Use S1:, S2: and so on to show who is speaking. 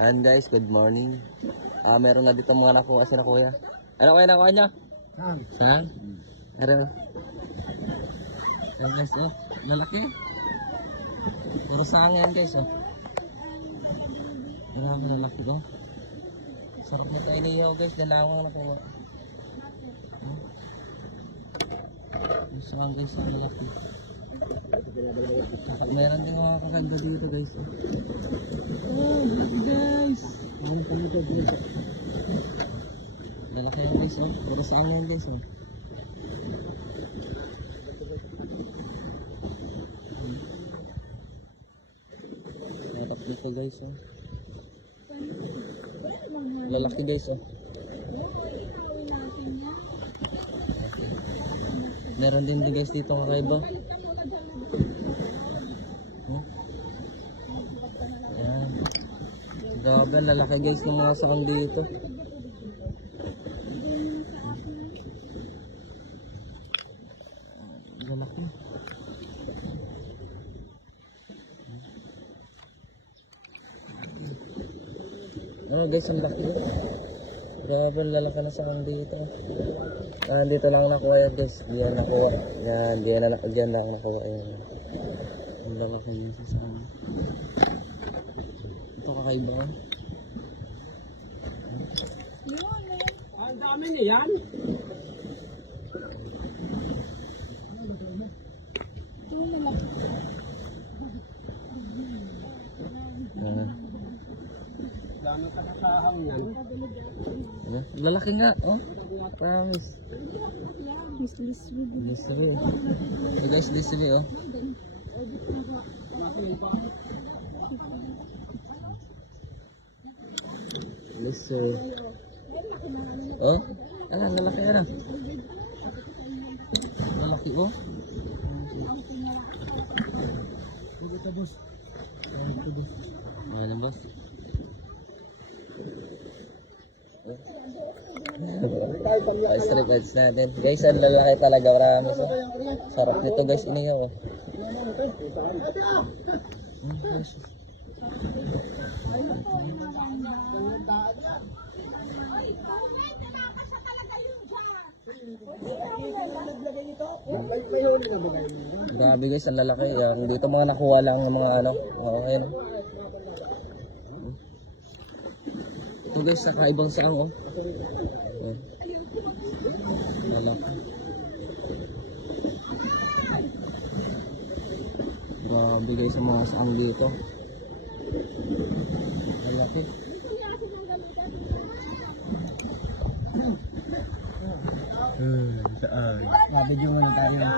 S1: Ayan guys, good morning. Ah, meron na dito mga nakuha si na kuya. Ano kuya nakuha niya?
S2: Saan?
S1: Saan? Meron. Ayan guys, oh. Lalaki. Puro saan yan guys, oh. Marami lalaki oh. Sarap na tayo niyaw guys, dalangang nakuha. Saan guys, ang lalaki. Meron din mga kakanda dito guys. Oh, oh lalaki guys. Ang pumunta guys. Lalaki yan guys, oh. Puro saan yan guys, oh. Lalaki dito guys, oh. Lalaki guys, oh. Meron din din guys dito kakaiba. Oh. Ayan. Grabe, lalaki guys ng mga sakang dito. Lalaki. Oh guys, ang laki. Grabe, lalaki na sakang dito. Ah, dito lang nakuha yan guys. Diyan nakuha. Yan, diyan na diyan lang nakuha yan. Ang lalaki niya sa sana. Ito kakaiba ko.
S2: Ang dami niya Na sa hangyan.
S1: ano? Lalaki nga, oh. Promise. Mystery. Hey guys, mystery, oh. Mystery. Oh, ano, lalaki ka na. Lalaki, oh.
S2: Ka boss.
S1: Ano, boss?
S2: Tayo pa
S1: Ay, strip edge natin. Guys, ang lalaki talaga. Marami sa. Sarap nito guys. Oh.
S2: Ba kayo?
S1: Grabe guys, ang lalaki. Dito mga nakuha lang ng mga ano. Oo, ayun. Ito guys, sa kaibang saang oh. Ayun. Lalaki. Grabe guys, ang mga saang dito. Lalaki. Hmm, saan?
S2: Nabidyo mo na tayo.